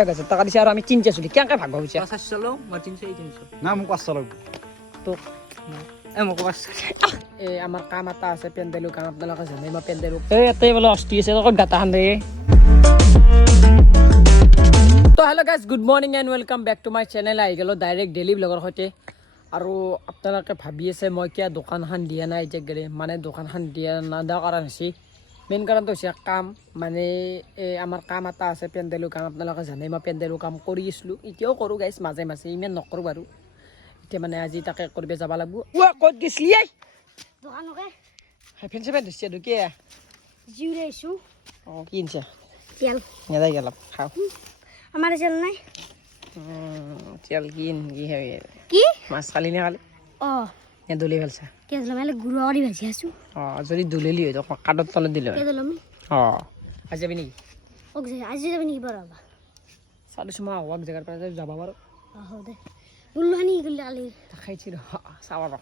1000 টাকা দিছে আৰু আমি 300 চলি কেনেকৈ ভাগ ভাবিছে 500 লওঁ মই 300 300 না মোক 500 লাগব তোক মোক 500 আমাৰ কাম এটা আছে পেণ্ডেলো কাম আপোনালোকে জানে মই পেণ্ডেলো ইয়াতে বোলে অস্তি আছে ক'ত গাটা খান দে তো hello' guys good morning and welcome back to my channel আহি গ'লোঁ ডাইৰেক্ট ডেইলি ব্লগৰ সৈতে আৰু আপোনালোকে ভাবি আছে মই কিয় দোকানখন দিয়া নাই এতিয়া গ'লে মানে দোকানখন দিয়া নাদাৰ কাৰণ হৈছে মেইন কাৰণটো হৈছে কাম মানে আমাৰ কাম এটা আছে পেণ্ডেলো কাম আপোনালোকে জানে মই পেণ্ডেলো কাম কৰি আছিলোঁ এতিয়াও কৰোঁ গাইজ মাজে মাজে ইমান নকৰোঁ বাৰু এতিয়া মানে আজি তাকে কৰিব যাব লাগিব ক'ত গৈছিলি দোকানকে হেফেন চেফেন দিছে ঢুকিয়ে জিউৰাইছোঁ অঁ কি আনিছা তেল নেদাই গেল খাওঁ আমাৰ তেল নাই তেল কি হয় কি মাছ খালি নে কালি অঁ নে দলি পেলছা কেজ লমালে গুড়া কৰি ভাজি আছোঁ অঁ যদি দুলিলি হয় তো কাঠৰ তলত দিলে কেজ ল'ম অঁ আজি যাবি নেকি অক আজি যাবি নেকি বাৰু ৰ'বা চালিছোঁ মই হোৱাক জেগাৰ পৰা যাব পাৰোঁ হ'ব দে বুল্লু সানি গ'লে কালি খাইছি চাব ৰ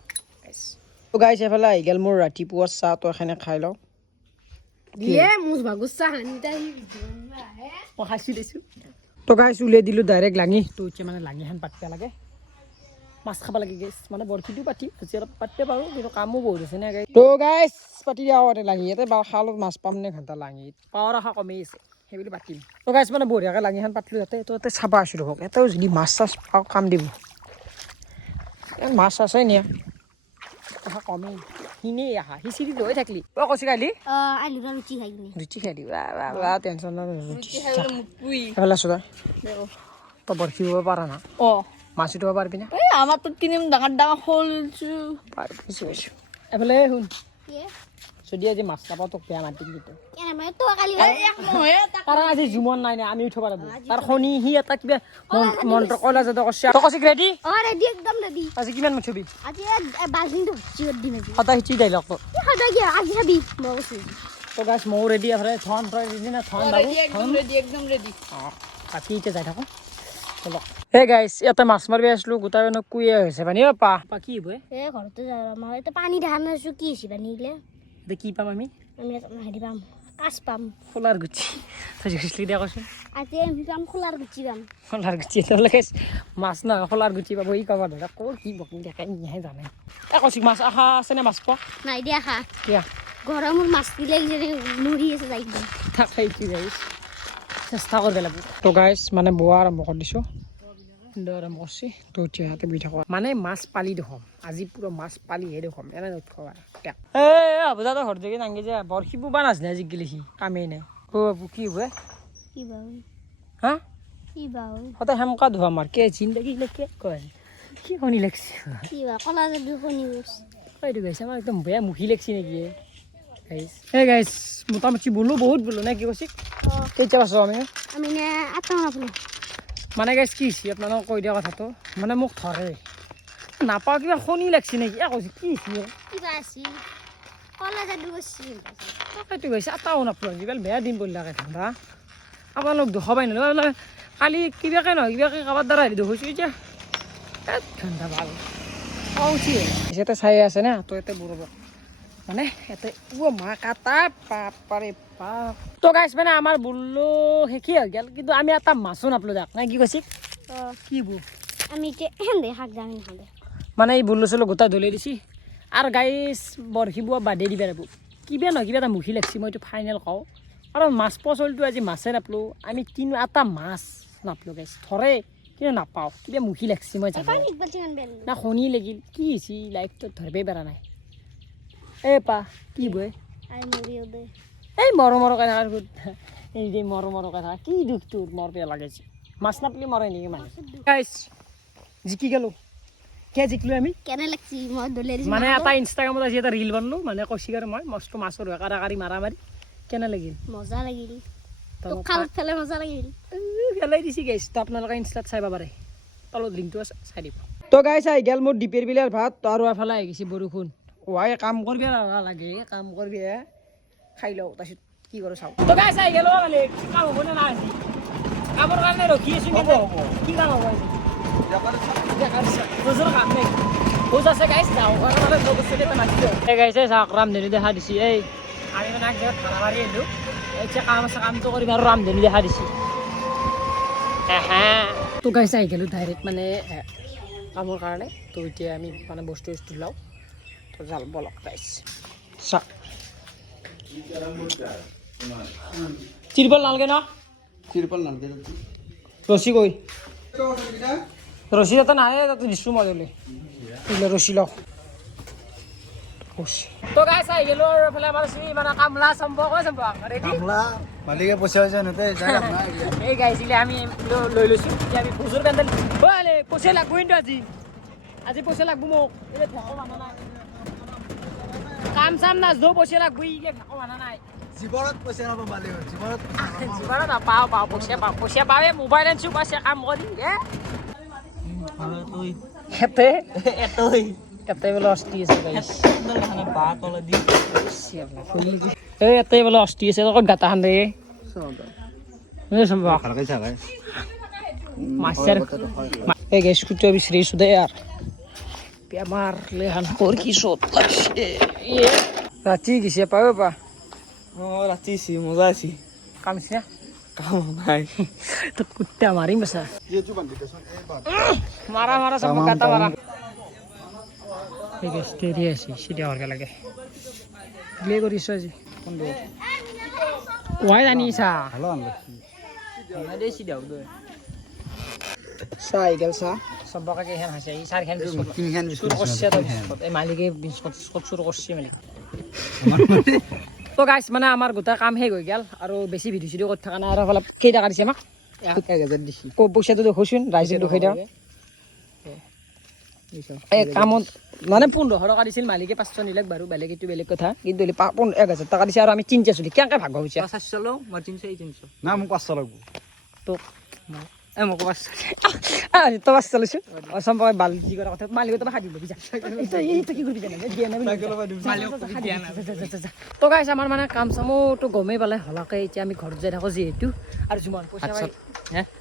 গাইছ এফালে আহি গ'ল মোৰ ৰাতিপুৱা চাহ তো এখানে খাই লওঁ দিয়ে মুজ ভাগুচা সানি তাই মই খাইছোঁ দিছোঁ তো গাইছ উলিয়াই দিলোঁ ডাইৰেক্ট লাঙি তো এতিয়া মানে লাঙিখন পাতিব লাগে মাছ খাব লাগে গেছ মানে বৰশীটো পাতি আজি অলপ পাতিব পাৰোঁ কিন্তু কামো বহুত আছে নে গাই তো গাইছ পাতি দিয়া আগতে লাঙি ইয়াতে খালত মাছ পাম নে ঘণ্টা লাঙিত পাৱাৰ আশা কমেই আছে সেইবুলি পাতিম তো গাইছ মানে বঢ়িয়াকৈ লাঙিখন পাতিলোঁ ইয়াতে তো ইয়াতে চাব আছিলোঁ হওক এটাও যদি মাছ চাছ পাওঁ কাম দিব মাছ আছে নিয়া আশা কমেই সিনেই আহা সি চিৰি লৈ থাকলি অ' কৈছে কালি আলু ৰুচি খাই কিনে ৰুটি খাই দিবি টেনশ্যন নাই ৰুটি মুকুই এইফালে আছোঁ তই বৰশী বাব পাৰা না অ মাছ উঠাব পাৰিবি না এই আমাৰ তো কিনিম ডাঙৰ ডাঙৰ শলছো পাৰিছোঁ এইফালে শুন যদি আজি মাছ নাপাওঁ তোক বেয়া মাতিম কিন্তু কেনে মই তো কালি কাৰণ আজি জুমন নাই নাই আমি উঠিব লাগিব তাৰ শনি সি এটা কিবা মন্ত্ৰ কলা যাতে কৈছে তই কৈছে ৰেডি অঁ ৰেডি একদম ৰেডি আজি কিমান মুঠিবি আজি বাল্টিংটো ভৰ্তি কৰি দিম আজি সদায় সিঁচি দাই লওক সদায় কি আজি খাবি মই কৈছোঁ তো গাছ ময়ো ৰেডি আছে থন তই ৰেডি না থন বাবু একদম ৰেডি অঁ বাকী এতিয়া যাই থাকোঁ চলক হে গাইছ ইয়াতে মাছ মাৰিব আছিলোঁ গোটাই মানে কুয়ে হৈছে পানী অ' পা কি হ'ব এই ঘৰতে যাওঁ মই এতিয়া পানী দেখা নাইছোঁ কি হৈছে পানী গিলে এতিয়া কি পাম আমি আমি হেৰি পাম কাচ পাম খোলাৰ গুচি তই জুখিছিলি দিয়া কৈছোন আজি আমি পাম খোলাৰ গুচি পাম খোলাৰ গুচি নহ'লে গাইছ মাছ নহয় খোলাৰ গুচি পাব ই ক'ব দাদা ক'ৰ কি বকি দেখাই নিহে জানে এই কৈছি মাছ আশা আছেনে মাছ পোৱা নাই দিয়া খা কিয়া গৰমৰ মাছ দিলে মৰি আছে যাই কিনে তাকেই কি গাইছ চেষ্টা কৰিব লাগিব তো গাইছ মানে বোৱা আৰম্ভ কৰি দিছোঁ আৰম্ভ কৰিছে তো এতিয়া ইয়াতে বহি থাকোঁ মানে মাছ পালি দেখোন আজি পুৰা মাছ পালিহে দেখোন এনে নথবা হ'ব যা তই ঘৰত যাবি নাংগে যা বৰশী বুবা নাজানে আজি গেলি সি কামেই নাই বাবু কি হ'ব কি বাও হা কি বাও সদায় সেমকা ধোৱা মাৰ কে জিন্দগী কে কয় কি শুনি লাগছে কি বা কলা যাবি শুনি এইটো গাইছে আমাৰ একদম বেয়া মুখি লাগছি নেকি গাইছ এই গাইছ মোটামুটি বোলো বহুত বোলো নে কি কৈছি কেইটা পাইছোঁ আমি নে আঠটা মানত মানে গাইছ কি হৈছে আপোনালোকক কৈ দিয়া কথাটো মানে মোক ধৰে নাপাওঁ কিবা শুনি লাগছি নেকি কৈছে কি হৈছে কিবা আছিল কলা যাবি কৈছিল তাকেইটো গৈছে এটাও নাপালোঁ যিবিলাক বেয়া দিন পৰিলাকে ঠাণ্ডা আপোনালোক দেখুৱাবাই নলয় কালি কিবাকে নহয় কিবাকে কাৰোবাৰ দ্বাৰা হেৰি দেখুৱাইছোঁ এতিয়া ঠাণ্ডা ভাল ইয়াতে চাই আছে না তো ইয়াতে বৰব মানে ইয়াতে মা কাটা পাৰে বাপ তো গাইছ মানে আমাৰ বোলো শেষেই হৈ গ'ল কিন্তু আমি এটা মাছো নাপালোঁ যাক নাই কি কৈছি কি বো আমি এতিয়া হেন্দে শাক জানি খালে মানে এই বোলো চলো গোটাই ধুলাই দিছি আৰু গাইছ বৰশী বোৱা বাদেই দিবা লাগিব কিবা নহয় কিবা এটা মুখি লাগছি মই এইটো ফাইনেল কওঁ কাৰণ মাছ পচলটো আজি মাছে নাপালোঁ আমি এটা মাছ নাপালোঁ গাইছ ধৰে কিন্তু নাপাওঁ কিবা মুখি লাগছি মই জানো না শুনি লাগিল কি হৈছে লাইফটো ধৰিবই পৰা নাই এই পা কি বৈ এই মৰমৰ কথা এই যে মৰমৰ কথা কি দুখ তোৰ মৰ বেয়া লাগিছে মাছ নাপালি মৰে নেকি মানে গাইছ জিকি গ'লোঁ কিয় জিকিলোঁ আমি কেনে লাগছি মই দলে মানে এটা ইনষ্টাগ্ৰামত আজি এটা ৰিল বনালোঁ মানে কৈছি আৰু মই মস্ত মাছৰ কাৰি মাৰা মাৰি কেনে লাগিল মজা লাগিল তোক খাল ফেলে মজা লাগিল পেলাই দিছি গাইছ তো আপোনালোকে ইনষ্টাত চাব পাৰে তলত লিংকটো আছে চাই দিব তো গাইছ আহি গ'ল মোৰ ডিপেৰ বিলাৰ ভাত তো আৰু এফালে আহি গৈছে বৰষুণ ৱাই কাম কৰিবি লাগে কাম কৰিবি খাই লওঁ তাৰপিছত কি কৰোঁ চাওঁ তো গাইছ আহি গ'ল মানে কাম হ'ব নে নাই কামৰ কাৰণে ৰখি আছোঁ কি কাম হ'ব কাম নাই খোজ আছে গাইছ যাওঁ মানে গাইছে চাওক ৰামধেনু দেখা দিছি এই আমি মানে আগজেগাত খানা মাৰি আহিলোঁ এতিয়া কাম আছে কামটো কৰিম আৰু ৰামধেনু দেখা দিছি তো গাইছ আহি গ'লোঁ ডাইৰেক্ট মানে কামৰ কাৰণে তো এতিয়া আমি মানে বস্তু লওঁ তো জাল বলক গাইছ চাওক তিৰপল নালাগে ন তিৰপল নালগে ৰছী কৈ ৰছী এটা নাহে তাতে দিছোঁ মই বোলে ৰছী লওঁ তো গাইছ আহি গ'লোঁ আৰু এইফালে আমাৰ মানে কামলা চম্পক ৰেডি কামলা মালিকে পইচা হৈছে নতে যাই না এই গাইছিলে আমি লৈ লৈছোঁ এতিয়া আমি ভোজৰ পেণ্ডেল পইচা লাগব কিন্তু আজি পইচা লাগব মোক এতিয়া ঢাকো মানা নাই কাম চাম নাজনো পইচা লাগব এতিয়া ঢাকো মানা নাই জীৱনত পইচা নাপাব মালিক জীৱনত নাপাওঁ পইচা পাওঁ এই মোবাইল আনিছোঁ পইচা কাম কৰি এতে বোলে অস্তি আছে এই এতে বোলে অস্তি আছে ক'ত গাটা খান দে ভালকৈ চাগাই মাছৰ এই গেছ কুটিও বিচাৰিছোঁ দে আৰু বেমাৰ লেহান কৰ কি চত লাগছে ৰাতি গেছে পাব পা ৰাতি চি মজা আছে কাম আছে না কাম নাই তো কুত্তা মাৰিম বাছা এইটো বান্ধি দেচোন এই বান্ধ মাৰা চব গাটা মাৰা এই গেছ তেৰি আছে চিধা হৰকে লাগে লে কৰিছোঁ আজি কোৱাই জানিছা ভালো আনলো চাহ আহি গ'ল চাহ চবকে কেইখন হৈছে এই চাৰিখন কিনিখান চুৰ কৰিছে তো এই মালিকে বিস্কুট চুৰ কৰিছে মালিক তো গাইছ মানে আমাৰ গোটেই কাম শেষ হৈ গ'ল আৰু বেছি ভিডিঅ' চিডিঅ' কৰি থকা নাই আৰু অলপ কেই টকা দিছে আমাক 1000 দিছি পইচাটো দেখোচোন ৰাইজক দেখাই দিওঁ এই কামত মানে 1500 টকা দিছিল মালিকে 500 নিলাক বাৰু বেলেগ এইটো বেলেগ কথা কিন্তু 1000 টকা দিছে আৰু আমি তিনিটা চলি কেনেকৈ ভাগ হৈছে 400 লওঁ মই 300 না মোক 500 লাগব তো মোক 500 তো বাছ চলিছোঁ অসম্ভৱ বাল্টি কৰা কথা মালিকে তো খাই দিব বুজা এইটো কি কৰিবি জানে দিয়া তো গাইছ আমাৰ মানে কাম চামোতো গমেই পালে হলাকে এতিয়া আমি ঘৰত যাই থাকোঁ যিহেতু আৰু যিমান পইচা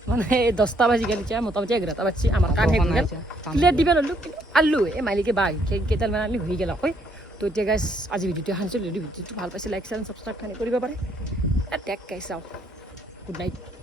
মানে 10টা বাজি গ'ল এতিয়া মোটামুটি 11টা বাজি আমাৰ কাম শেষ হৈ গ'ল ক্লিয়াৰ দিব ল'লোঁ কিন্তু আল্লু এই মালিকে বা কেইটামান আনি হৈ গ'ল আকৌ তো এতিয়া গাইছ আজি ভিডিঅ'টো আনিছোঁ যদি ভিডিঅ'টো ভাল পাইছে লাইক চেনেল ছাবস্ক্ৰাইব কৰিব পাৰে টেক গাইছ চাওঁ গুড নাইট